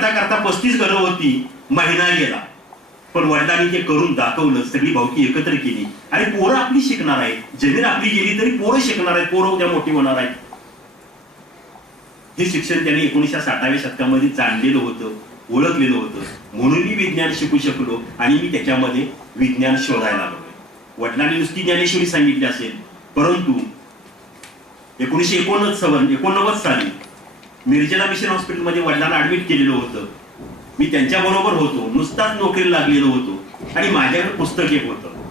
करता करता 35 घरं होती, महिना गेला, पण वडिलांनी ते करून दाखवलं. सगळी भावकी एकत्र केली आणि पोरं आपली शिकणार आहेत. जमीन आपली गेली तरी पोरं शिकणार आहेत, पोरं उद्या मोठी होणार आहेत. हे शिक्षण त्यांनी 1960व्या शतकामध्ये जाणलेलं होतं, ओळखलेलं होतं. म्हणून मी विज्ञान शिकू शकलो आणि मी त्याच्यामध्ये विज्ञान शोधायला लागलो. वडिलांनी नुसती ज्ञानेश्वरी सांगितली असेल, परंतु 1989 साली मिर्जेला मिशन हॉस्पिटलमध्ये वडिलांना ऍडमिट केलेलं होतं. मी त्यांच्या बरोबर होतो, नुसताच नोकरीला लागलेलो होतो आणि माझ्याकडे पुस्तक एक होतं,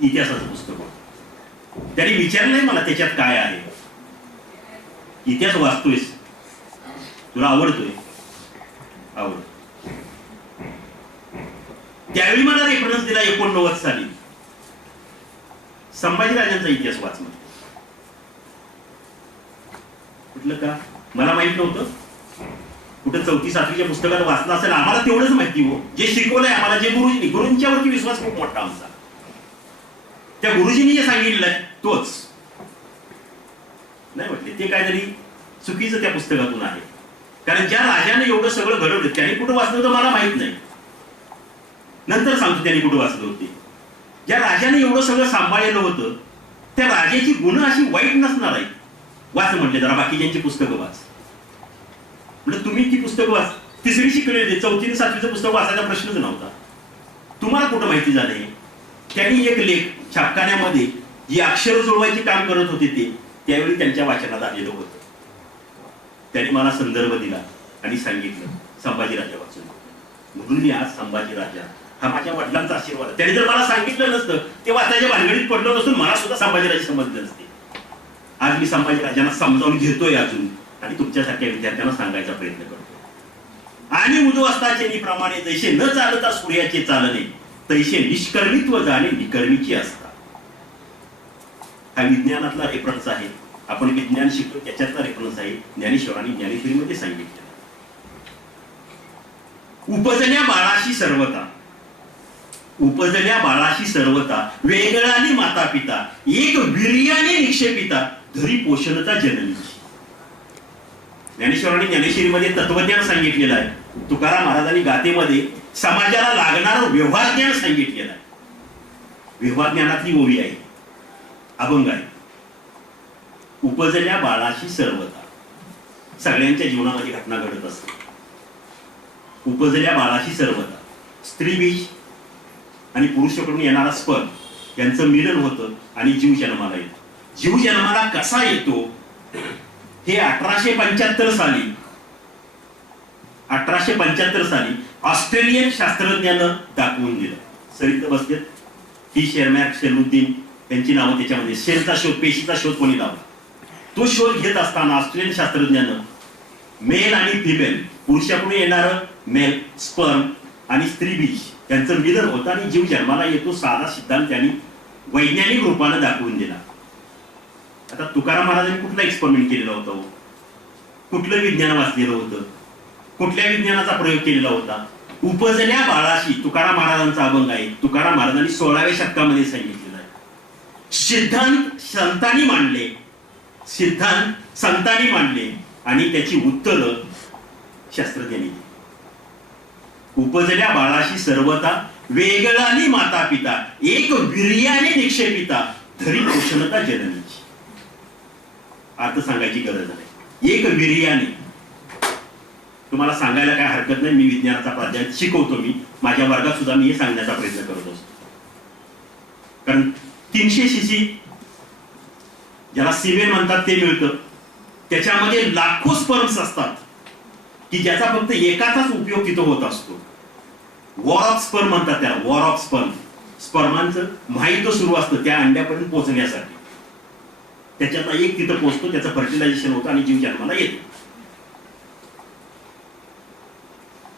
इतिहासाचं पुस्तक होतं. त्यांनी विचारलंय मला त्याच्यात काय आहे. इतिहास वाचतोयस, तुला आवडतोय? आवड. त्यावेळी मला रेफरन्स दिला 89 साली संभाजीराजांचा इतिहास वाचणं. कुठलं का मला माहित नव्हतं. कुठं 4वी 7वीच्या पुस्तकात वाचलं असेल. आम्हाला तेवढंच माहिती हो, जे शिकवलंय आम्हाला, जे गुरुंच्यावरती विश्वास खूप मोठा आमचा. त्या गुरुजींनी जे सांगितलंय तोच नाही म्हटले. ते काहीतरी चुकीचं त्या पुस्तकातून आहे. कारण ज्या राजाने एवढं सगळं घडवलं त्याने कुठं वाचलं होतं मला माहित नाही. नंतर सांगतो त्यांनी कुठं वाचलं होते. ज्या राजाने एवढं सगळं सांभाळलेलं होतं त्या राजाची गुण अशी वाईट नसणार आहे. वाच म्हटले, जरा बाकीच्यांची पुस्तकं वाच. म्हणजे तुम्ही ती पुस्तकं वाच. 3री शिकलेली 4वी 7वीचं पुस्तक वाचायचा प्रश्नच नव्हता. तुम्हाला कुठं माहिती झालंय. त्यांनी एक लेख छापखान्यामध्ये जी अक्षर जुळवायचे काम करत होते ते त्यावेळी त्यांच्या वाचनात आलेलं होतं. त्यांनी मला संदर्भ दिला आणि सांगितलं संभाजीराजा वाचून. म्हणून मी आज संभाजीराजा हा माझ्या वडिलांचा आशीर्वाद. त्याने जर मला सांगितलं नसतं, ते वाचायच्या भानगडीत पडलो नसून मला सुद्धा संभाजीराजे समजले नसते. आज मी संभाजीराजांना समजावून घेतोय अजून आणि तुमच्यासारख्या विद्यार्थ्यांना सांगायचा प्रयत्न करतो. आणि उद्ध्वस्ताचे प्रमाणे जैसे न चालता सूर्याचे चालणे, तैसे निष्कर्मित्व जाणे निकर्मीची असता. हा विज्ञानातला रेफरन्स आहे. आपण विज्ञान शिकतो त्याच्यातला रेफरन्स आहे. ज्ञानेश्वरांनी ज्ञानेश्वरीमध्ये सांगितलं. उपजल्या बाळाशी सर्वता, उपजल्या बाळाशी सर्वता, वेगळाने माता पिता, एक वीर्याने निक्षेपिता, धरी पोषणता जननीची. ज्ञानेश्वरांनी ज्ञानेश्वरीमध्ये तत्वज्ञान सांगितलेलं आहे. तुकाराम महाराजांनी गाथेमध्ये समाजाला लागणारं व्यवहार ज्ञान सांगितलेलं आहे. व्यवहार ज्ञानातली ओवी आहे, अभंग आहे. उपजल्या बाळाशी सर्वता. सगळ्यांच्या जीवनामध्ये घटना घडत असते. उपजल्या बाळाशी सर्वता, स्त्री बीज आणि पुरुषाकडून येणारा स्पर्म यांचं मिलन होतं आणि जीव जन्माला येतो. जीव जन्माला कसा येतो हे 1875 साली ऑस्ट्रेलियन शास्त्रज्ञानं दाखवून दिलं. सरित बसलेत ही शेरमॅक शेलुद्दीन त्यांची नावं त्याच्यामध्ये. शेलचा शोध, पेशीचा शोध कोणी लावला. तो शोध घेत असताना ऑस्ट्रेलियन शास्त्रज्ञानं मेल आणि फिमेल, पुरुषाकडून येणारं मेल स्पर्म आणि स्त्री बीज यांचं मिलन होतं आणि जीव जन्माला येतो. साधा सिद्धांत त्यांनी वैज्ञानिक रूपानं दाखवून दिला. आता तुकाराम महाराजांनी कुठला एक्सपेरिमेंट केलेला होता हो? कुठलं विज्ञान वाचलेलं होतं? कुठल्या विज्ञानाचा प्रयोग केलेला होता? उपजल्या बाळाशी. तुकाराम महाराजांचा अभंग आहे. तुकाराम महाराजांनी 16व्या शतकामध्ये सांगितलेला आहे. सिद्धांत संतांनी मांडले, सिद्धांत संतांनी मांडले आणि त्याची उत्तरं शास्त्रज्ञांनी दिली. उपजल्या बाळाशी सर्वता, वेगळाने माता पिता, एक वीर्याने निक्षेपिता, धरी पोषणता जननीची. अर्थ सांगायची गरज नाही. एक वीर्याने. तुम्हाला सांगायला काय हरकत नाही. मी विज्ञानाचा प्राध्यापक शिकवतो. मी माझ्या वर्गात सुद्धा मी हे सांगण्याचा प्रयत्न करत असतो. कारण 300 cc ज्याला सिमेंट म्हणतात ते मिळतं. त्याच्यामध्ये लाखो स्पर्म्स असतात की ज्याचा फक्त एकाचाच उपयोग तिथं होत असतो. वॉर ऑफ स्पर्म म्हणतात त्याला. War of sperm. स्पर्मांचं माहिती सुरू असतं त्या अंड्यापर्यंत पोहोचण्यासाठी. त्याच्यातला एक तिथं पोहोचतो, त्याचं फर्टिलायझेशन होतं आणि जीव जन्माला येतो.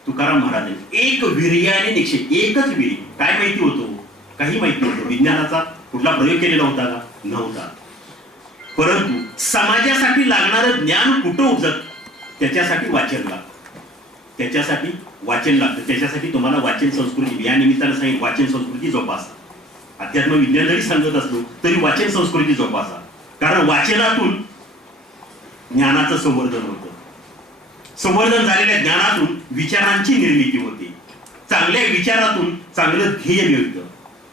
तुकाराम महाराज एक वीर्याने निक्षेप. एकच वीर्य. काय माहिती होतं? काही माहिती होतं? विज्ञानाचा कुठला प्रयोग केलेला होता का? नव्हता. परंतु समाजासाठी लागणारं ज्ञान कुठं उपजत त्याच्यासाठी वाचन लागतं. त्याच्यासाठी वाचन लागतं. त्याच्यासाठी तुम्हाला वाचन संस्कृती, या निमित्तानं सांगितलं, वाचन संस्कृती जोपासा. अध्यात्म विज्ञान जरी सांगत असलो तरी वाचन संस्कृती जोपासा. कारण वाचनातून ज्ञानाचं संवर्धन होतं, संवर्धन झालेल्या ज्ञानातून विचारांची निर्मिती होते. चांगल्या विचारातून चांगलं ध्येय मिळतं.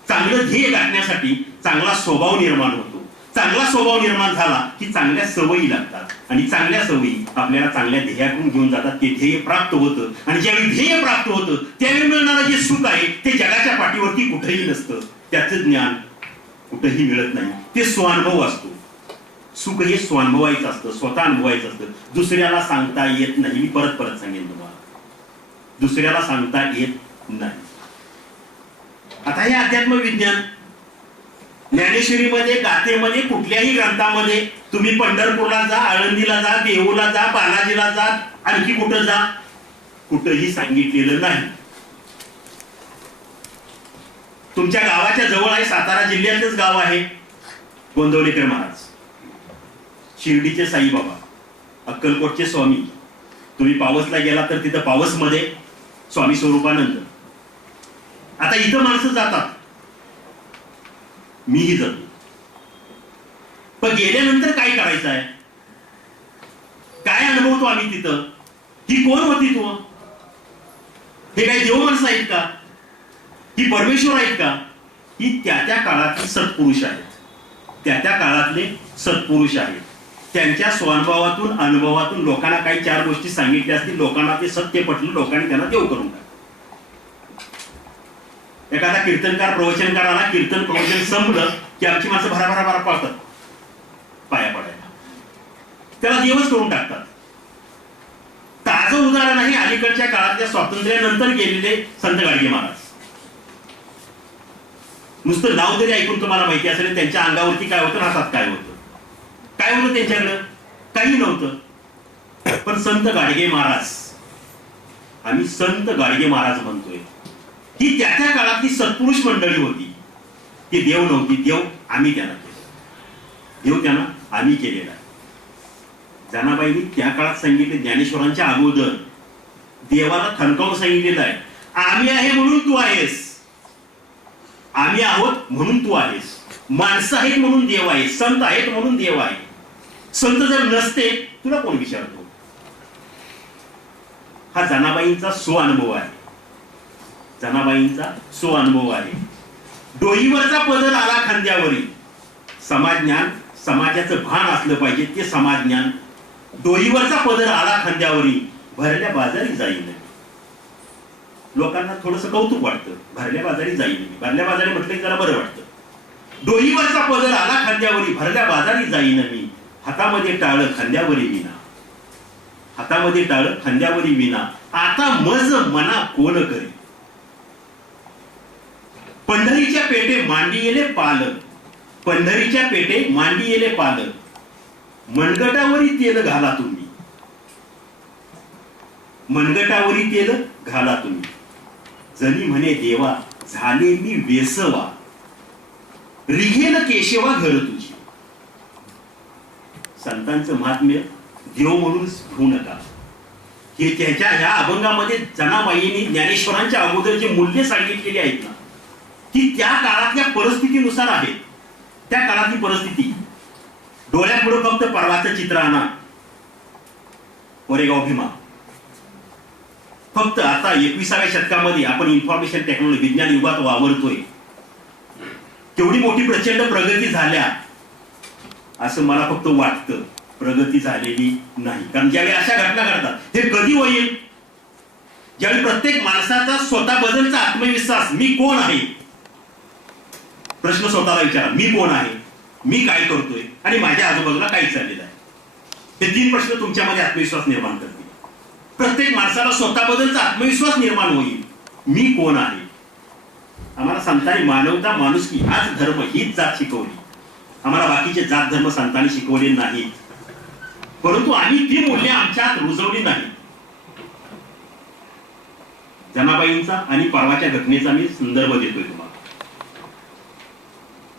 चांगलं ध्येय गाठण्यासाठी चांगला स्वभाव निर्माण होतो. चांगला स्वभाव निर्माण झाला की चांगल्या सवयी लागतात आणि चांगल्या सवयी आपल्याला चांगल्या ध्येयाकडून घेऊन जातात. ते ध्येय प्राप्त होतं आणि ज्यावेळी ध्येय प्राप्त होतं त्यावेळी मिळणारं जे सुख आहे ते जगाच्या पाठीवरती कुठेही नसतं. त्याचं ज्ञान कुठेही मिळत नाही. ते स्वानुभव असतो. सुख हे स्वानुभवायचं असतं, स्वतः अनुभवायचं असतं. दुसऱ्याला सांगता येत नाही. मी परत परत सांगेन तुम्हाला, दुसऱ्याला सांगता येत नाही. आता हे अध्यात्म विज्ञान ज्ञानेश्वरीमध्ये, गाथेमध्ये, कुठल्याही ग्रंथामध्ये तुम्ही पंढरपूरला जा, आळंदीला जा, देहूला जा, बालाजीला जा, आणखी कुठं जा, कुठंही सांगितलेलं नाही. तुमच्या गावाच्या जवळ आहे, सातारा जिल्ह्यातच गाव आहे गोंदवलेकर महाराज, शिर्डीचे साईबाबा, अक्कलकोटचे स्वामी. तुम्ही पावसला गेला तर तिथं पावसमध्ये स्वामी स्वरूपानंद. आता इथं माणसं जातात, मीही जातो, पण गेल्यानंतर काय करायचं आहे, काय अनुभवतो आम्ही तिथं? ही कोण होती तू? हे काही देव माणसं आहेत का? ही परमेश्वर आहेत का? ही त्या त्या काळातले सत्पुरुष आहेत. त्या त्या काळातले सत्पुरुष आहेत. त्यांच्या स्वानुभवातून, अनुभवातून लोकांना काही चार गोष्टी सांगितल्या असतील, लोकांना ते सत्य पटलं, लोकांनी त्यांना देव करून टाकलं. एखादा कीर्तनकार, प्रवचनकाराला कीर्तन प्रवचन संपलं की आमची माणसं भराभरा पाळतात पाया पडायला, त्याला देवच करून टाकतात. ताजं उदाहरण आहे अलीकडच्या काळातल्या स्वातंत्र्यानंतर गेलेले संत गाडगे महाराज. नुसतं नाव जरी ऐकून तुम्हाला माहिती असेल त्यांच्या अंगावरती काय होतं, हातात काय होतं, काय होतं त्यांच्याकडं? काही नव्हतं. पण संत गाडगे महाराज, आम्ही संत गाडगे महाराज म्हणतोय, ही त्या त्या काळातली सत्पुरुष मंडळी होती. ती देव नव्हती, देव आम्ही त्यांना केलं, देव त्यांना आम्ही केलेला आहे. जनाबाईंनी त्या काळात सांगितले, ज्ञानेश्वरांच्या अगोदर देवाला थनकावून सांगितलेलं आहे, आम्ही आहे म्हणून तू आहेस, आम्ही आहोत म्हणून तू आहेस. माणसं आहेत म्हणून देव आहे, संत आहेत म्हणून देव आहे. संत जर नसते तुला कोण विचारतो? हा जनाबाईंचा स्वानुभव आहे. जनाबाईंचा स्वानुभव आहे. डोईवरचा पदर आला खांद्यावरी. समाज ज्ञान, समाजाचं भान असलं पाहिजे, ते समाज ज्ञान. डोईवरचा पदर आला खांद्यावरी, भरल्या बाजारी जाईन. लोकांना थोडस कौतुक वाटतं, भरल्या बाजारी जाईन. भरल्या बाजारी म्हटलं की जरा बरं वाटतं. डोईवरचा पदर आला खांद्यावरी, भरल्या बाजारी जाईन मी. हातामध्ये टाळ खांद्यावरी विना, हातामध्ये टाळ खांद्यावरी विना. आता मज मना कोण करी. पंढरीच्या पेटे मांडी येले पाल, पंढरीच्या पेटे मांडी येले पाल. मनगटावरी तेल घाला तुम्ही, मनगटावरी तेल घाला तुम्ही. जनी म्हणे देवा झाले मी वेसवा, रिघेन केशवा घर तुझी. संतांचं महात्म्य देव म्हणून घेऊ नका. हे त्याच्या ह्या अभंगामध्ये जनाबाईंनी ज्ञानेश्वरांच्या अगोदर जे मूल्य सांगितलेली आहेत ना, ती त्या काळातल्या परिस्थितीनुसार आहेत. त्या काळातली परिस्थिती डोळ्यापुढे फक्त परवाचं चित्र आणा, कोरेगाव भीमा. फक्त आता 21व्या शतकामध्ये आपण इन्फॉर्मेशन टेक्नॉलॉजी, विज्ञान युगात वावरतोय. तेवढी मोठी प्रचंड प्रगती झाल्या असं मला फक्त वाटतं. प्रगती झालेली नाही. कारण ज्यावेळी अशा घटना घडतात, हे कधी होईल? ज्यावेळी प्रत्येक माणसाचा स्वतःबद्दलचा आत्मविश्वास, मी कोण आहे, प्रश्न स्वतःला विचारा, मी कोण आहे, मी काय करतोय आणि माझ्या आजूबाजूला काय चाललेलं आहे. हे तीन प्रश्न तुमच्यामध्ये आत्मविश्वास निर्माण करतील. प्रत्येक माणसाला स्वतःबद्दलचा आत्मविश्वास निर्माण होईल, मी कोण आहे. आम्हाला संतांनी मानवता, माणुसकी, हाच धर्म, हीच जात शिकवली. आम्हाला बाकीचे जात धर्म संतांनी शिकवले नाहीत, परंतु आम्ही ती मूल्य आमच्यात रुजवली नाही. जनाबाईंचा आणि परवाच्या घटनेचा मी संदर्भ देतोय तुम्हाला.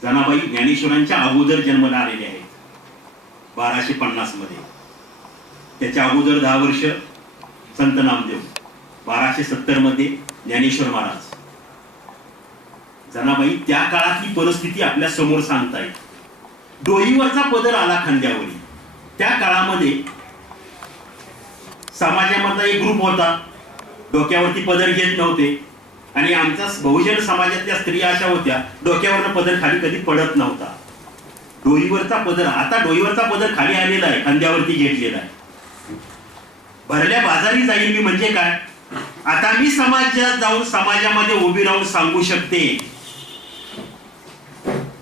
जनाबाई ज्ञानेश्वरांच्या अगोदर जन्माला आलेले आहेत 1250 मध्ये. त्याच्या अगोदर 10 वर्ष संत नामदेव, 1270 मध्ये ज्ञानेश्वर महाराज. जनाबाई त्या काळातली परिस्थिती आपल्या समोर सांगतायत. डोईवरचा पदर आला खांद्यावरी. त्या काळामध्ये समाजामधला एक ग्रुप होता, डोक्यावरती पदर घेत नव्हते, आणि आमच्या बहुजन समाजातल्या स्त्रिया अशा होत्या डोक्यावरनं पदर खाली कधी पडत नव्हता. डोईवरचा पदर, आता डोईवरचा पदर खाली आलेला आहे, खांद्यावरती घेतलेला आहे. भरल्या बाजारी जाईल मी म्हणजे काय, आता मी समाजात जाऊन समाजामध्ये उभी राहून सांगू शकते.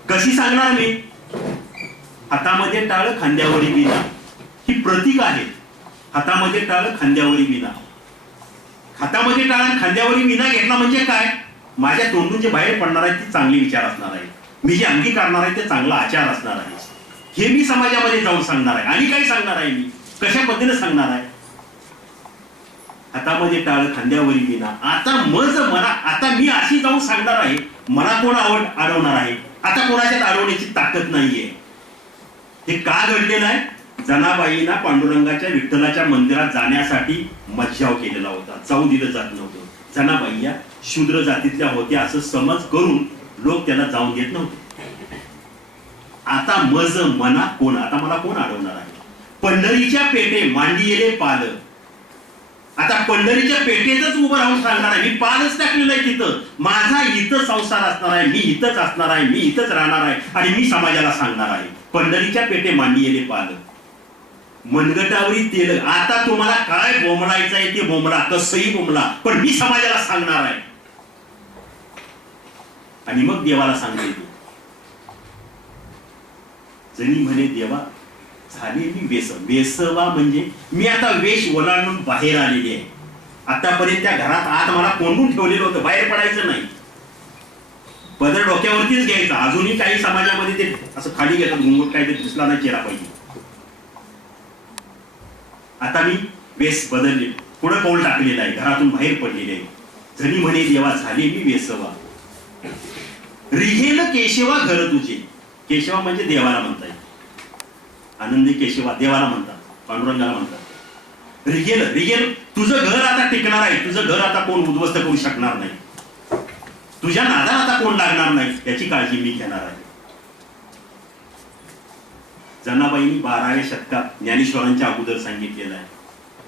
कशी सांगणार मी? हातामध्ये टाळ खांद्यावरी विना, ही प्रतीक आहे. हातामध्ये टाळ खांद्यावरी विना, हातामध्ये टाळ खांद्यावरी विना घेतला म्हणजे काय, माझ्या तोंडून जे बाहेर पडणार आहे ते चांगले विचार असणार आहे, मी जे अंगीकारणार आहे ते चांगला आचार असणार आहे. हे मी समाजामध्ये जाऊन सांगणार आहे. आणि काय सांगणार आहे मी, कशा पद्धतीने सांगणार आहे? हातामध्ये टाळ खांद्यावरी विना. आता मज मला, आता मी अशी जाऊन सांगणार आहे, मला कोण अडवणार आहे? आता कोणाच्यात अडवण्याची ताकद नाहीये. हे का घडलेलं आहे? जनाबाईंना पांडुरंगाच्या विठ्ठलाच्या मंदिरात जाण्यासाठी मज्जाव केलेला होता, जाऊ दिलं जात नव्हतं. जनाबाई या शूद्र जातीतल्या होत्या असं समज करून लोक त्याला जाऊन देत नव्हते. आता मज मना कोण, आता मला कोण अडवणार आहे? पंढरीच्या पेटे मांडियेले पाल, आता पंढरीच्या पेटेतच उभं राहून सांगणार आहे, मी पालच टाकलेलं आहे तिथं, माझा इथं संसार असणार आहे, मी इथंच असणार आहे, मी इथंच राहणार आहे, आणि मी समाजाला सांगणार आहे. पंढरीच्या पेटे मांडियेले पाल, मनगटावरी तेल. आता तुम्हाला काय बोंबलायचं आहे ते बोंबला, कसंही बोंबला, पण मी समाजाला सांगणार आहे. आणि मग देवाला सांगते, जणी म्हणे देवा झाले मी वेसवा, म्हणजे मी आता वेश ओलांडून बाहेर आलेली आहे. आतापर्यंत त्या घरात आत मला कोंडून ठेवलेलं होतं, बाहेर पडायचं नाही, पदर डोक्यावरतीच घ्यायचा. अजूनही काही समाजामध्ये ते असं खाली घेतात, घुंगूट काहीतरी दिसला नाही चेहरा पाहिजे. आता मी वेस बदलले, पुढे पाऊल टाकलेलं आहे, घरातून बाहेर पडलेले आहे. जणी म्हणे देवा झाले मी वेसवा, रिघेल केशवा घर तुझे. केशवा म्हणजे देवाला म्हणता येईल, आनंदी केशवा देवाला म्हणतात, पांडुरंगाला म्हणतात. रिघेल, रिघेल तुझं घर आता टिकणार आहे, तुझं घर आता कोण उद्ध्वस्त करू शकणार नाही, तुझ्या नादाला आता कोण लागणार नाही, याची काळजी मी घेणार आहे. जनाबाईंनी 12व्या शतकात ज्ञानेश्वरांच्या अगोदर सांगितलेलं आहे.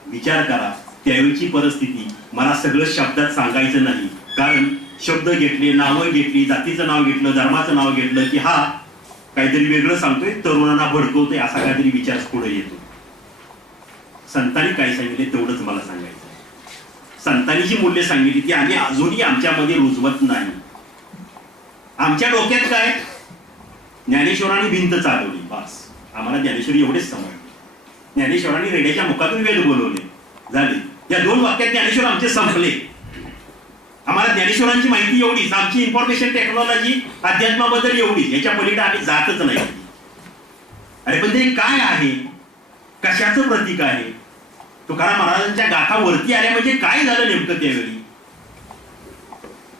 विचार करा, त्यावेळीची परिस्थिती. मला सगळं शब्दात सांगायचं नाही, कारण शब्द घेतले, नावं घेतली, जातीचं नाव घेतलं, धर्माचं नाव घेतलं की हा काहीतरी वेगळं सांगतोय, तरुणांना भडकवतोय, असा काहीतरी विचार पुढे येतो. संतांनी काय सांगितले तेवढंच मला सांगायचं. संतांनी जी मूल्य सांगितली ती आम्ही अजूनही आमच्यामध्ये रुजवत नाही. आमच्या डोक्यात काय, ज्ञानेश्वरांनी भिंत चालवली, बस आम्हाला ज्ञानेश्वरी एवढेच समजले. ज्ञानेश्वरांनी रेड्याच्या मुखातून वेद बोलवले, झाले. या 2 वाक्यात ज्ञानेश्वर आमचे संपले. आम्हाला ज्ञानेश्वरांची माहिती एवढीच, आमची इन्फॉर्मेशन टेक्नॉलॉजी अध्यात्माबद्दल एवढीच, याच्या पलीकडे आम्ही जातच नाही. अरे पण ते काय आहे, कशाचं प्रतीक आहे? तुकाराम महाराजांच्या गाथा वरती आल्या म्हणजे काय झालं नेमकं त्यावेळी?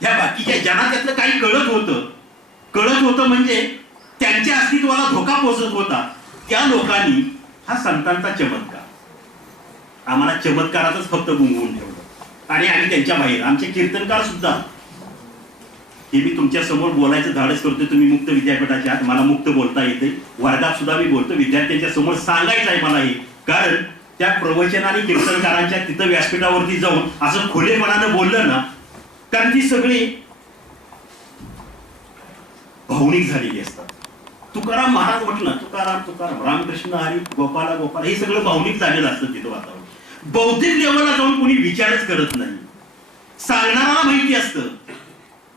ह्या बाकीच्या ज्यांना त्यातलं काही कळत होतं म्हणजे त्यांच्या अस्तित्वाला धोका पोहोचत होता, त्या लोकांनी हा संतांचा चमत्कार, आम्हाला चमत्कारातच फक्त गुंगवून ठेवलं. आणि आम्ही त्यांच्या बाहेर, आमचे कीर्तनकार सुद्धा, हे मी तुमच्या समोर बोलायचं धाडस करतोय, तुम्ही मुक्त विद्यापीठाचे आहात, मला मुक्त बोलता येते, वर्गात सुद्धा मी बोलतो, विद्यार्थ्यांच्या समोर सांगायचं आहे मला हे, कारण त्या प्रवचन आणि कीर्तनकारांच्या तिथं व्यासपीठावरती जाऊन असं खुलेपणानं बोललं ना, कारण ती सगळी भावनिक झालेली असतात. तुकाराम महाराज म्हटलं, तुकाराम तुकाराम, रामकृष्ण हरी, गोपाला गोपाला, हे सगळं भावनिक झालेलं असतं तिथं वातावरण. बौद्धिक लेवलला जाऊन कोणी विचारच करत नाही. सांगणाराला माहिती असतं,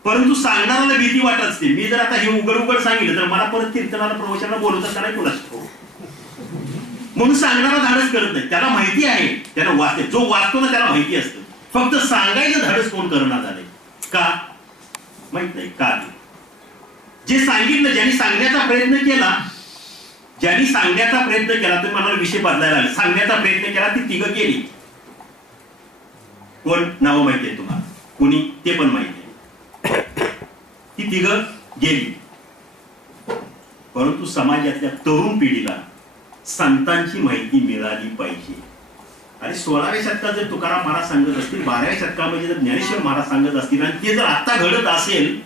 परंतु सांगणाराला भीती वाटत असते. मी जर आता हे उघड सांगितलं तर मला परत कीर्तनाला प्रवचनाला बोलवतात का नाही कोणाच, म्हणून सांगणारा धाडस करत नाही. त्याला माहिती आहे, त्याला वाचते, जो वाचतो ना त्याला माहिती असतं, फक्त सांगायचं धाडस कोण करणार झाले का माहित नाही. का जे सांगितलं, ज्यांनी सांगण्याचा प्रयत्न केला, तुम्ही मला विषय बदलायला आले, सांगण्याचा प्रयत्न केला, ती तिघं गेली. कोण नावं माहिती आहे तुम्हाला, कोणी ते पण माहिती आहे, ती तिघं गेली. परंतु समाजातल्या तरुण पिढीला संतांची माहिती मिळाली पाहिजे. आणि 16व्या शतकात जर तुकाराम महाराज सांगत असतील, 12व्या शतकामध्ये जर ज्ञानेश्वर महाराज सांगत असतील, आणि ते जर आता घडत असेल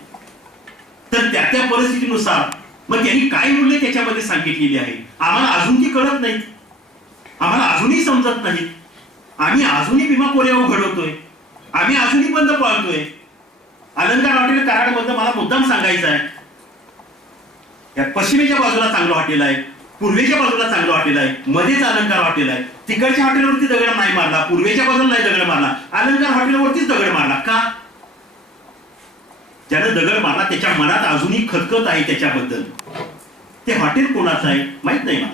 तर त्या परिस्थितीनुसार मग त्यांनी काय मूल्य त्याच्यामध्ये सांगितलेली आहे, आम्हाला अजून ती कळत नाही, आम्हाला अजूनही समजत नाही. आम्ही अजूनही भीमा कोरेगाव घडवतोय, आम्ही अजूनही बंद पाळतोय. अलंकार हॉटेल कराड मधलं मला मुद्दाम सांगायचं आहे, या पश्चिमेच्या बाजूला चांगलं हॉटेल आहे, पूर्वेच्या बाजूला चांगलं हॉटेल आहे, मध्येच अलंकार हॉटेल आहे. तिकडच्या हॉटेलवरती दगड नाही मारला, पूर्वेच्या बाजूला नाही दगड मारला, अलंकार हॉटेलवरतीच दगड मारला. का? ज्यानं दगड मारला त्याच्या मनात अजूनही खतखत आहे त्याच्याबद्दल. ते हॉटेल कोणाचं आहे माहित नाही मला,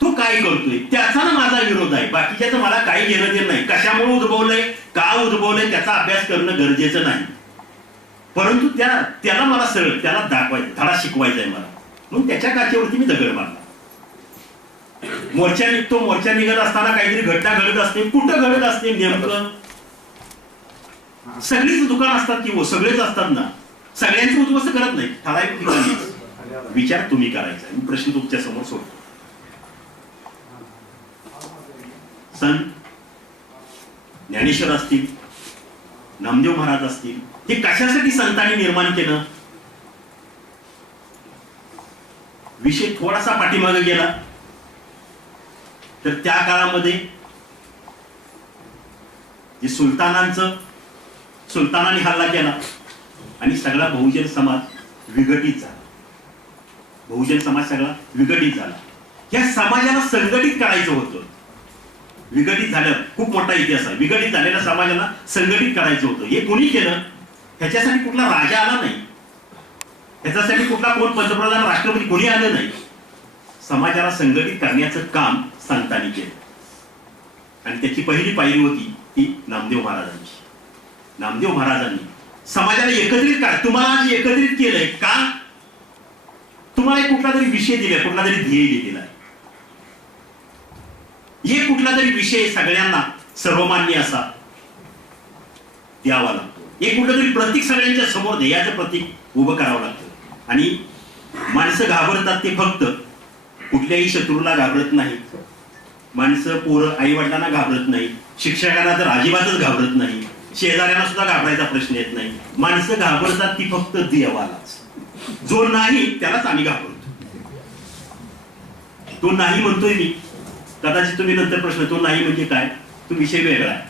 तो काय करतोय त्याचा ना माझा विरोध आहे. बाकीच्याचं मला काही घेणं देणं नाही. कशामुळे उद्भवलंय, का उद्भवलंय त्याचा अभ्यास करणं गरजेचं नाही, परंतु त्याला मला सरळ त्याला दाखवायचं, धडा शिकवायचा आहे मला, म्हणून त्याच्या काचेवरती मी दगड मारला. मोर्चा निघतो, मोर्चा निघत असताना काहीतरी घटना घडत असते. कुठं घडत असते नेमकं? सगळीच दुकान असतात की सगळेच असतात ना, सगळ्यांचं उद्ध्वस्त करत नाही, ठराविक ठिकाणी विचार तुम्ही करायचा. मी प्रश्न तुमच्या समोर सोडतो. संत ज्ञानेश्वर असतील, नामदेव महाराज असतील, हे कशासाठी संतांनी निर्माण केलं? विषय थोडासा पाठीमागे गेला तर त्या काळामध्ये जे सुलतानाने हल्ला केला आणि सगळा बहुजन समाज विघटित झाला. बहुजन समाज सगळा विघटित झाला. या समाजाला संघटित करायचं होतं. विघटित झालं, खूप मोठा इतिहास आहे. विघटित झालेल्या समाजाला संघटित करायचं होतं. हे कोणी केलं? ह्याच्यासाठी कुठला राजा आला नाही, ह्याच्यासाठी कुठला कोण पंतप्रधान राष्ट्रपती कोणी आलं नाही. समाजाला संघटित करण्याचं काम संतांनी केलं आणि त्याची पहिली पायरी होती ती नामदेव महाराजांची. नामदेव महाराजांनी समाजाला एकत्रित करा. तुम्हाला आज एकत्रित केलंय का? तुम्हाला कुठला तरी विषय दिलाय, कुठला तरी ध्येय दिलाय. एक कुठला तरी विषय सगळ्यांना सर्वमान्य असा द्यावा लागतो. एक कुठलं तरी प्रतीक सगळ्यांच्या समोर ध्येयाचं प्रतीक उभं करावं लागतं. आणि माणसं घाबरतात ते फक्त कुठल्याही शत्रूला घाबरत नाही. माणसं पोरं आई वडिलांना घाबरत नाही, शिक्षकांना तर अजिबातच घाबरत नाही, शेजाऱ्यांना सुद्धा घाबरायचा प्रश्न येत नाही. माणसं घाबरतात ती फक्त देवालाच. जो नाही त्यालाच आम्ही घाबरतो. तो नाही म्हणतोय मी, कदाचित तुम्ही नंतर प्रश्न, तो नाही म्हणजे काय, तो विषय वेगळा आहे.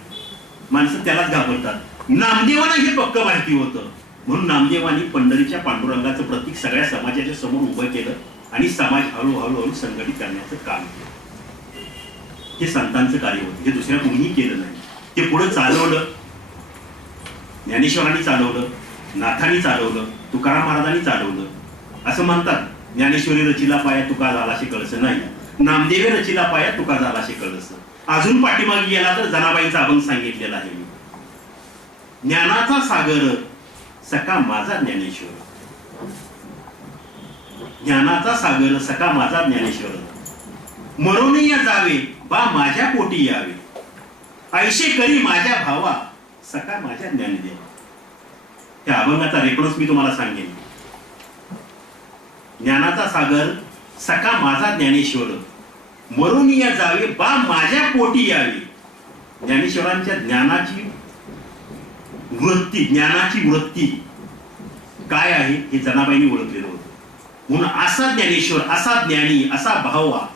माणसं त्यालाच घाबरतात. नामदेवांना हे पक्क माहिती होतं, म्हणून नामदेवांनी पंढरीच्या पांडुरंगाचं प्रतीक सगळ्या समाजाच्या समोर उभं केलं आणि समाज हळूहळू संघटित करण्याचं काम केलं. हे संतांचं कार्य होतं, हे दुसऱ्या कोणीही केलं नाही. ते पुढे चालवलं, ज्ञानेश्वरांनी चालवलं, नाथांनी चालवलं, तुकाराम महाराजांनी चालवलं. असं म्हणतात ज्ञानेश्वरी रचिला पाया तुका झालाशे कळस नाही, नामदेवे रचिला पाया तुका झालाशे कळस. अजून पाठीमागे गेला तर जनाबाईंचा अभंग सांगितलेला आहे मी. ज्ञानाचा सागर सखा माझा ज्ञानेश्वर, ज्ञानाचा सागर सखा माझा ज्ञानेश्वर, मरून या जावे बा माझ्या पोटी यावे, ऐशे करी माझ्या भावा सखा माझ्या ज्ञानदेव. त्या अभंगाचा रेफरन्स मी तुम्हाला सांगेन. ज्ञानाचा सागर सखा माझा ज्ञानेश्वर, मरून या जावे बा माझ्या पोटी यावे. ज्ञानेश्वरांच्या ज्ञानाची वृत्ती काय आहे हे जनाबाईंनी ओळखलेलं होतं. म्हणून असा ज्ञानेश्वर, असा ज्ञानी, असा भावा,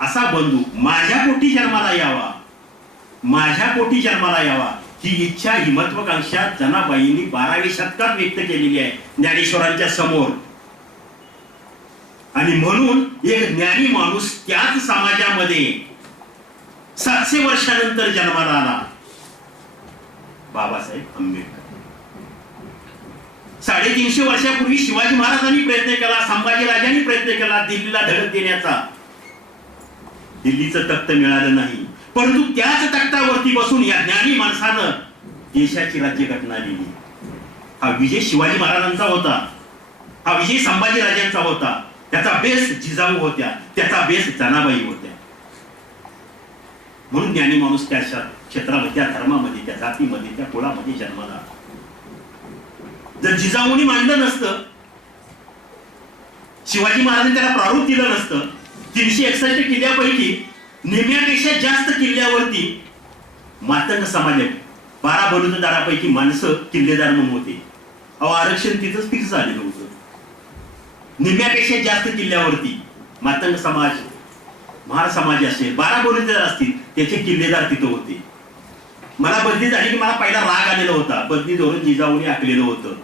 असा बंधू माझ्या पोटी जन्माला यावा, माझ्या पोटी जन्माला यावा, ही इच्छा, ही महत्वाकांक्षा जनाबाईंनी 12व्या शतकात व्यक्त केलेली आहे ज्ञानेश्वरांच्या समोर. आणि म्हणून एक ज्ञानी माणूस त्याच समाजामध्ये 700 वर्षानंतर जन्माला आला, बाबासाहेब आंबेडकर. 350 वर्षापूर्वी शिवाजी महाराजांनी प्रयत्न केला, संभाजीराजांनी प्रयत्न केला दिल्लीला धडक देण्याचा. दिल्लीचं तख्त मिळालं नाही, परंतु त्याच तख्तावरती बसून या ज्ञानी माणसानं देशाची राज्यघटना लिहिली. हा विजय शिवाजी महाराजांचा होता, हा विजय संभाजीराजांचा होता. त्याचा बेस जिजाऊ होत्या, त्याचा बेस जनाबाई होत्या. म्हणून ज्ञानी माणूस त्या क्षेत्रामध्ये, त्या धर्मामध्ये, त्या जातीमध्ये, त्या कुळामध्ये जन्माला. जर जिजाऊनी मांडलं नसतं, शिवाजी महाराजांनी त्याला प्रारूप दिलं नसतं, 361 किल्ल्यापैकी निम्म्यापेक्षा जास्त किल्ल्यावरती मातंग समाज, 12 बलुतेदारापैकी माणसं किल्लेदार म्हणून होते. आरक्षण तिथंच फिक्स झालेलं होतं. निम्म्यापेक्षा जास्त किल्ल्यावरती मातंग समाज, महार समाज असेल, 12 बलुतेदार असतील, त्याचे किल्लेदार तिथं होते. मला बदली झाली की मला पहिला राग आलेला होता. बदली धोरण जिजाऊने आखलेलं होतं.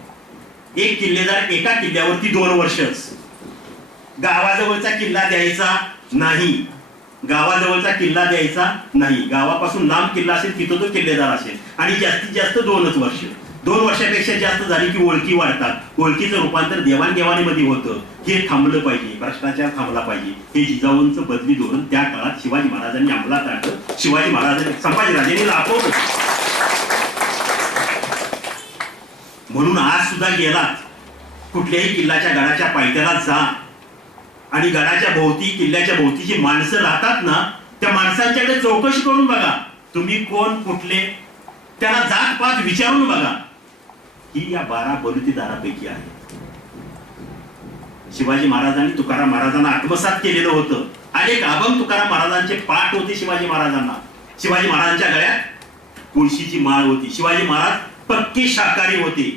एक किल्लेदार एका किल्ल्यावरती 2 वर्षच. गावाजवळचा किल्ला द्यायचा नाही, गावाजवळचा किल्ला द्यायचा नाही. गावापासून लांब किल्ला असेल तिथं तो किल्लेदार असेल आणि जास्तीत जास्त 2 वर्ष. 2 वर्षापेक्षा जास्त झाली की ओळखी वाढतात. ओळखीचं रूपांतर देवाणघेवाणीमध्ये होतं. हे थांबलं पाहिजे, भ्रष्टाचार थांबला पाहिजे. हे जिजाऊंचं बदली धोरण त्या काळात शिवाजी महाराजांनी अंमलात आणलं. शिवाजी महाराजांनी, संभाजीराजांनी राबवलं. म्हणून आज सुद्धा गेलात कुठल्याही किल्ल्याच्या गडाच्या पायथ्याला जा आणि गडाच्या भोवती, किल्ल्याच्या भोवती जी माणसं राहतात ना, त्या माणसांच्याकडे चौकशी करून बघा. तुम्ही कोण, कुठले, त्यांना जात पात विचारून बघा. ही या 12 बलुतेदारापैकी आहे. शिवाजी महाराजांनी तुकाराम महाराजांना आत्मसात केलेलं होतं. अनेक अभंग तुकाराम महाराजांचे पाठ होते शिवाजी महाराजांना. शिवाजी महाराजांच्या गळ्यात तुळशीची माळ होती. शिवाजी महाराज पक्के शाकाहारी होते.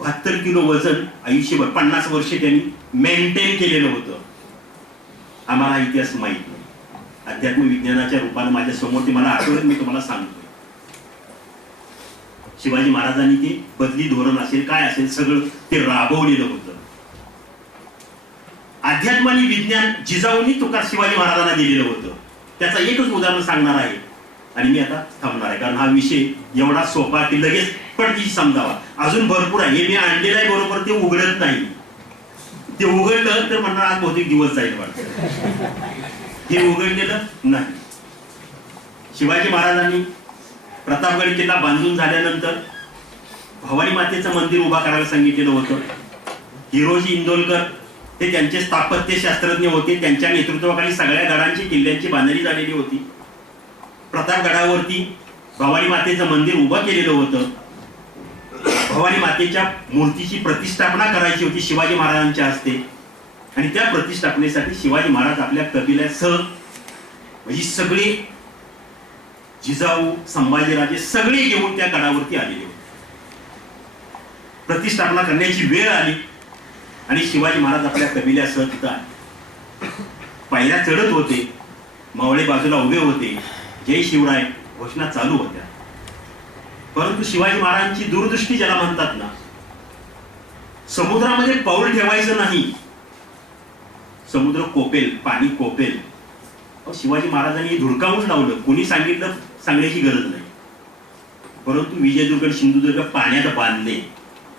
72 किलो वजन आयुष्यभर 50 वर्षे त्यांनी मेंटेन केलेलं होतं. आम्हाला इतिहास माहित नाही. अध्यात्म विज्ञानाच्या रूपाने माझ्या समोर ते मला आठवत, मी तुम्हाला सांगतोय. शिवाजी महाराजांनी ते बदली धोरण असेल, काय असेल, सगळं ते राबवलेलं होतं. अध्यात्म आणि विज्ञान जिजाऊंनी शिवाजी महाराजांना दिलेलं होतं. त्याचं एकच उदाहरण सांगणार आहे आणि मी आता थांबणार आहे, कारण हा विषय एवढा सोपा की लगेच पटकी समजावा. अजून भरपूर आहे. हे मी आणलेलं आहे बरोबर, ते उघडत नाही. ते उघडलं तर म्हणणार आज बहुतेक दिवस जाईल वाटतं. हे उघडलेलं नाही. शिवाजी महाराजांनी प्रतापगड किल्ला बांधून झाल्यानंतर भवानी मातेचं मंदिर उभा करायला सांगितलेलं होतं. हिरोजी इंदोलकर हे त्यांचे स्थापत्य शास्त्रज्ञ होते. त्यांच्या नेतृत्वाखाली सगळ्या गडांची, किल्ल्यांची बांधणी झालेली होती. प्रतापगडावरती भवानी मातेचं मंदिर उभं केलेलं होतं. भवानी मातेच्या मूर्तीची प्रतिष्ठापना करायची होती शिवाजी महाराजांच्या हस्ते आणि त्या प्रतिष्ठापनेसाठी शिवाजी महाराज आपल्या कबिल्यासह, म्हणजे सगळे जिजाऊ, संभाजीराजे सगळे घेऊन त्या गडावरती आलेले होते. प्रतिष्ठापना करण्याची वेळ आली आणि शिवाजी महाराज आपल्या कबिल्यासह तिथं आले. पायऱ्या चढत होते. मावळे बाजूला उभे होते. जय शिवराय घोषणा चालू होत्या. परंतु शिवाजी महाराजांची दूरदृष्टी ज्याला म्हणतात ना, समुद्रामध्ये पाऊल ठेवायचं नाही. समुद्र कोपेल, पाणी कोपेल. शिवाजी महाराजांनी धुडकावून लावलं. कोणी सांगितलं सांगण्याची गरज नाही. परंतु विजयदुर्ग, सिंधुदुर्ग पाण्यात बांधले.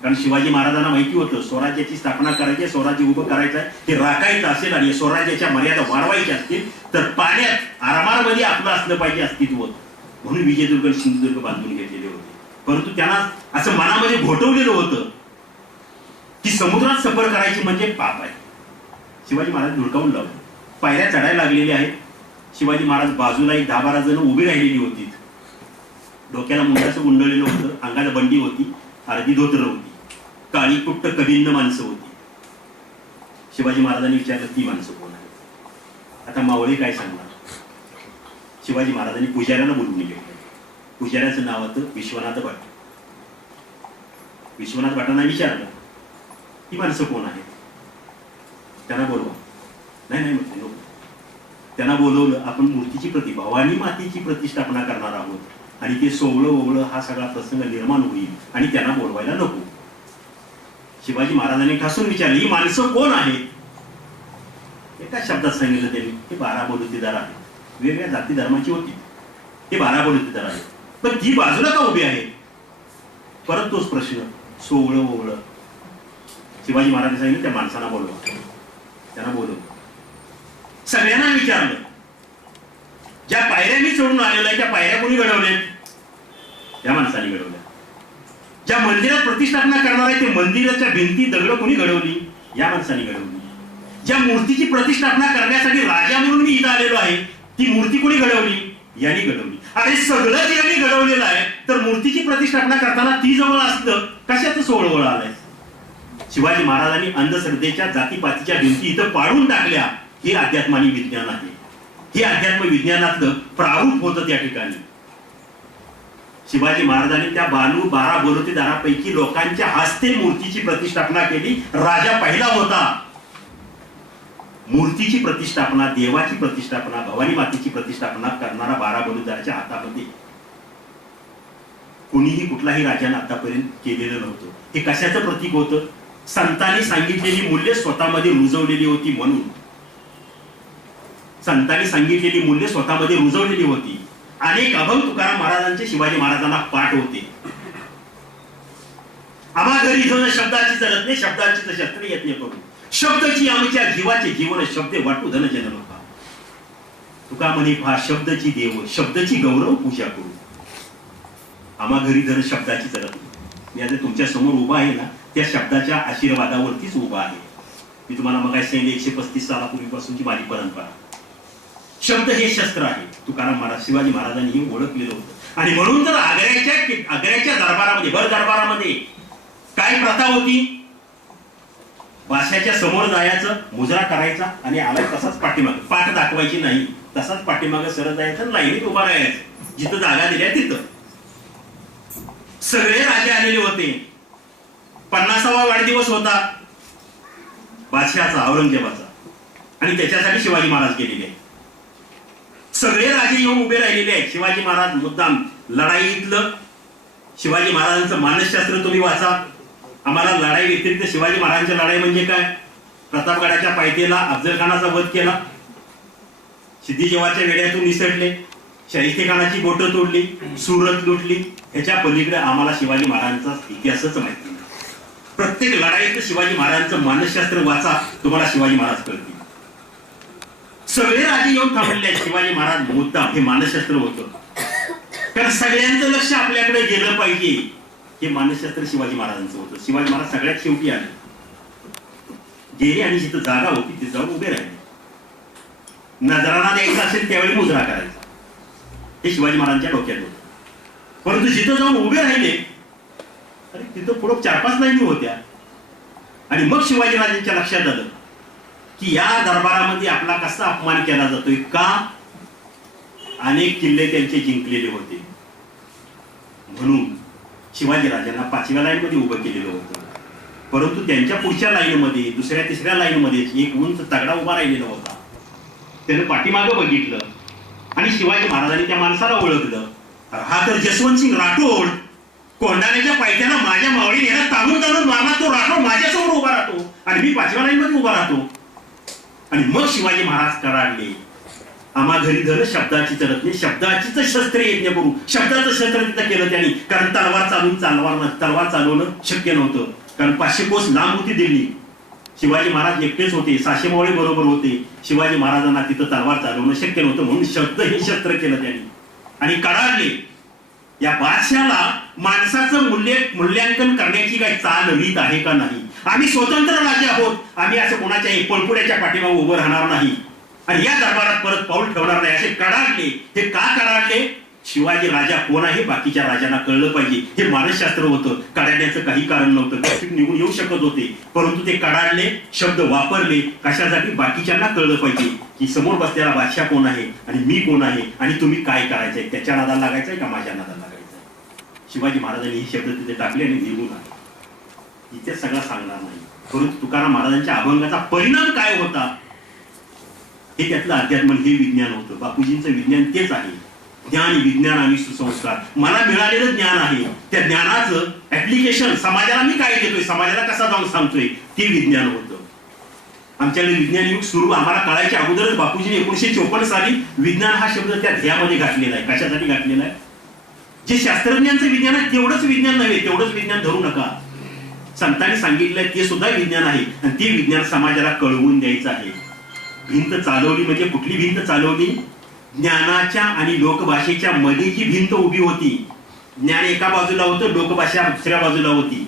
कारण शिवाजी महाराजांना माहिती होतं स्वराज्याची स्थापना करायची, स्वराज्य उभं करायचं आहे, ते राखायचं असेल आणि स्वराज्याच्या मर्यादा वाढवायच्या असतील तर पाण्यात आरमारमध्ये आपलं असलं पाहिजे अस्तित्व. म्हणून विजयदुर्ग, सिंधुदुर्ग बांधून घेतलेले होते. परंतु त्यांना असं मनामध्ये घोटवलेलं होतं की समुद्रात सफर करायची म्हणजे पाप आहे. शिवाजी महाराज धुडकावून लावले. पायऱ्या चढायला लागलेल्या आहेत. शिवाजी महाराज बाजूला एक 10-12 जण उभी राहिलेली होती. डोक्याला मुंडाचं गुंडळलेलं होतं. अंगाला बंडी होती. अर्धी धोतर होती. काळी कुट्ट कभिन्न माणसं होती. शिवाजी महाराजांनी विचारलं ती माणसं कोण आहेत? आता मावळे काय सांगणार? शिवाजी महाराजांनी पुजाऱ्याला बोलवून घेतलं. पुजाऱ्याचं नाव होतं विश्वनाथ भट. विश्वनाथ भटांना विचारलं ही माणसं कोण आहेत? त्यांना बोलवा. नाही नाही म्हटलं नको. त्यांना बोलवलं. आपण मूर्तीची भवानी मातेची प्रतिष्ठापना करणार आहोत आणि ते सोवळं ओवळं हा सगळा प्रसंग निर्माण होईल आणि त्यांना बोलवायला नको. शिवाजी महाराजांनी ठासून विचारले ही माणसं कोण आहेत? एका शब्दात सांगितलं त्यांनी, हे 12 बलुतेदार आहेत. वेगवेगळ्या जाती धर्माची होती. हे 12 बलुतेदार आहेत. पण ती बाजूला का उभी आहेत? परत तोच प्रश्न, सोवळं ओवळं. शिवाजी महाराजांनी सांगितलं त्या माणसांना बोलवा. त्यांना बोलवलं. सगळ्यांना विचारलं ज्या पायऱ्या मी चढून आलेलो आहे त्या पायऱ्या कोणी घडवल्या? त्या माणसाने घडवल्या. ज्या मंदिरात प्रतिष्ठापना करणार आहे ते मंदिराच्या भिंती दगड कोणी घडवली? या माणसाने घडवली. ज्या मूर्तीची प्रतिष्ठापना करण्यासाठी राजा म्हणून मी इथं आलेलो आहे ती मूर्ती कोणी घडवली? यांनी घडवली. अरे सगळं यांनी घडवलेलं आहे तर मूर्तीची प्रतिष्ठापना करताना ती जवळ असतं कशाचं सोळवळ आलंय? शिवाजी महाराजांनी अंधश्रद्धेच्या जातीपातीच्या भिंती इथं पाडून टाकल्या. हे अध्यात्म आणि विज्ञान आहे. हे अध्यात्म विज्ञानातलं प्रारूप होतं त्या ठिकाणी. शिवाजी महाराजांनी त्या 12 बलुतेदारापैकी लोकांच्या हस्ते मूर्तीची प्रतिष्ठापना केली. राजा पहिला होता. मूर्तीची प्रतिष्ठापना, देवाची प्रतिष्ठापना, भवानी मातेची प्रतिष्ठापना करणारा 12 बलुतेदाराच्या हातामध्ये कोणीही कुठलाही राजाने आतापर्यंत केलेलं नव्हतं. हे कशाचं प्रतीक होतं? संतांनी सांगितलेली मूल्य स्वतःमध्ये रुजवलेली होती म्हणून. संतांनी सांगितलेली मूल्य स्वतःमध्ये रुजवलेली होती. अनेक अभंग तुकाराम महाराजांचे शिवाजी महाराजांना पाठ होते. आम्हा घरी जण शब्दाची चलत नाही, शब्दाची शस्त्र यत्न करू, शब्दाची आमच्या जीवाचे जीवन शब्द वाटू धन जन नका. तुका म्हणे पहा शब्दची देव, शब्दाची गौरव पूजा करू. आम्हा घरी जण शब्दाची चलत नाही. मी आता तुमच्या समोर उभा आहे ना, त्या शब्दाच्या आशीर्वादावरतीच उभा आहे. मी तुम्हाला मग 135 सालापूर्वीपासूनची माझी परंपरा. शब्द हे शस्त्र आहे. तुकाराम महाराज, शिवाजी महाराजांनी हे ओळखलेलं होतं. आणि म्हणून तर आग्र्याच्या दरबारामध्ये, भर दरबारामध्ये काय प्रथा होती? भाषाच्या समोर जायचं, मुजरा करायचा आणि आलाय तसाच पाठीमाग, पाठ दाखवायची नाही, तसाच पाठीमाग सरळ जायचं, लाईनीत उभा राहायचं, जिथं जागा दिल्या तिथं. सगळे राजे आलेले होते. 50वा वाढदिवस होता बादशहाचा, औरंगजेबाचा, आणि त्याच्यासाठी शिवाजी महाराज गेलेले आहेत. सगळे राजे येऊन उभे राहिलेले आहेत. शिवाजी महाराज मुद्दाम लढाईतलं शिवाजी महाराजांचं मानसशास्त्र तुम्ही वाचा. आम्हाला लढाई व्यतिरिक्त शिवाजी महाराजांची लढाई म्हणजे काय? प्रतापगडाच्या पायथ्याला अफजल खानाचा वध केला, सिद्धी-जोहरच्या वेड्यातून निसटले, शाहिस्तेखानाची बोटं तोडली, सुरत लुटली. ह्याच्या पलीकडे आम्हाला शिवाजी महाराजांचा इतिहासच माहिती नाही. प्रत्येक लढाईत शिवाजी महाराजांचं मानसशास्त्र वाचा, तुम्हाला शिवाजी महाराज कळतील. सगळे राजे येऊन थांबलेले आहेत. शिवाजी महाराज मुद्दाम हे मानसशास्त्र होतं, कारण सगळ्यांचं लक्ष आपल्याकडे गेलं पाहिजे. हे मानसशास्त्र शिवाजी महाराजांचं होतं. शिवाजी महाराज सगळ्यात शेवटी आले, गेले आणि जिथं जागा होती तिथे जाऊन उभे राहिले. नजराना द्यायचा असेल त्यावेळी मुजरा करायचा, हे शिवाजी महाराजांच्या डोक्यात होतं. परंतु जिथं जाऊन उभे राहिले, अरे तिथं पुढे 4-5 लाईनी होत्या. आणि मग शिवाजीराजांच्या लक्षात आलं की या दरबारामध्ये आपला कसा अपमान केला जातोय. का? अनेक किल्ले त्यांचे जिंकलेले होते म्हणून शिवाजी राजांना 5व्या लाईन मध्ये उभं केलेलं होतं. परंतु त्यांच्या पुढच्या लाईनमध्ये, दुसऱ्या तिसऱ्या लाईनमध्ये एक उंच तगडा उभा राहिलेला होता. त्यानं पाठीमागं बघितलं आणि शिवाजी महाराजांनी त्या माणसाला ओळखलं. हा तर जसवंतसिंग राठोड, कोंढाण्याच्या पायथ्याला माझ्या मावळीने याला ताणून ताणून मारणार, तो राठोड माझ्यासमोर उभा राहतो आणि मी 5व्या लाईन मध्ये उभा राहतो. आणि मग शिवाजी महाराज कराडले, आम्हा घरी धन शब्दाची चलत नाही, शब्दाचीच शस्त्र यज्ञ करू. शब्दाचं शस्त्र तिथं केलं त्यांनी, कारण तलवार चालवणं शक्य नव्हतं, कारण 500 कोस लांब होती दिल्ली. शिवाजी महाराज एकटेच होते, 600 मावळे बरोबर होते. शिवाजी महाराजांना तिथं तलवार चालवणं शक्य नव्हतं, म्हणून शब्द हे शस्त्र केलं त्यांनी आणि कडाडले. या बादशाला माणसाचं मूल्यांकन करण्याची काही चाल रीत आहे का नाही? आम्ही स्वतंत्र राजे आहोत, आम्ही असं कोणाच्याही पळपुड्याच्या पाठीमागे उभं राहणार नाही आणि या दरबारात परत पाऊल ठेवणार नाही, असे कडाडले. हे का कडाडले? शिवाजी राजा कोण आहे बाकीच्या राजांना कळलं पाहिजे. हे मानसशास्त्र होतं, कडाडण्याचं काही कारण नव्हतं. निघून येऊ शकत होते, परंतु ते कडाडले, शब्द वापरले. कशासाठी? बाकीच्यांना कळलं पाहिजे की समोर बसलेला बादशाह कोण आहे आणि मी कोण आहे आणि तुम्ही काय करायचंय, त्याच्या नादाला लागायचंय का माझ्या नादाला लागायचंय. शिवाजी महाराजांनी हे शब्द तिथे टाकले आणि निघून आले. इथे सगळं सांगणार नाही, परंतु तुकाराम महाराजांच्या अभंगाचा परिणाम काय होता हे त्यातलं अध्यात्म, हे विज्ञान होतं. बापूजींचं विज्ञान तेच आहे, ज्ञान, विज्ञान आणि सुसंस्कार. मला मिळालेलं ज्ञान आहे, त्या ज्ञानाचं ऍप्लिकेशन समाजाला मी काय देतोय, समाजाला कसा जाऊन सांगतोय, ते विज्ञान होतं. आमच्याकडे विज्ञान युग सुरू आम्हाला कळायच्या अगोदरच बापूजीने 1954 साली विज्ञान हा शब्द त्या ध्येयामध्ये घातलेला आहे. कशासाठी घातलेला आहे? जे शास्त्रज्ञांचं विज्ञान आहे तेवढंच विज्ञान नव्हे, तेवढंच विज्ञान धरू नका. संतांनी सांगितलंय ते सुद्धा विज्ञान आहे आणि ते विज्ञान समाजाला कळवून द्यायचं आहे. भिंत चालवली म्हणजे कुठली भिंत चालवली? ज्ञानाच्या आणि लोकभाषेच्या मध्ये जी भिंत उभी होती. ज्ञान एका बाजूला होतं, लोकभाषा दुसऱ्या बाजूला होती.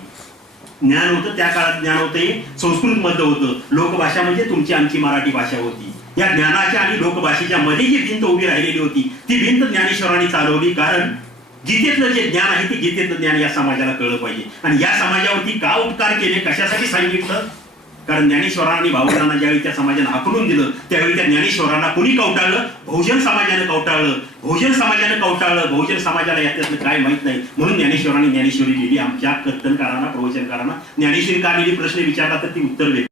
ज्ञान होतं त्या काळात, ज्ञान होतं संस्कृत मधलं होतं, लोकभाषा म्हणजे तुमची आमची मराठी भाषा होती. या ज्ञानाच्या आणि लोकभाषेच्या मध्ये जी भिंत उभी राहिलेली होती ती भिंत ज्ञानेश्वरांनी चालवली. कारण गीतेतलं जे ज्ञान आहे ते गीतेतलं ज्ञान या समाजाला कळलं पाहिजे. आणि या समाजावरती का उपकार केले, कशासाठी सांगितलं? कारण ज्ञानेश्वरांनी भावनांना ज्यावेळी त्या समाजाने हाकलून दिलं त्यावेळी त्या ज्ञानेश्वरांना कोणी कवटाळलं? बहुजन समाजाने कवटाळलं. बहुजन समाजाला याच्यातलं काय माहित नाही, म्हणून ज्ञानेश्वरांनी ज्ञानेश्वरी लिहिली. आमच्या कीर्तनकारांना, प्रवचनकारांना ज्ञानेश्वरी का लिहिली प्रश्न विचारला तर ती उत्तर देते.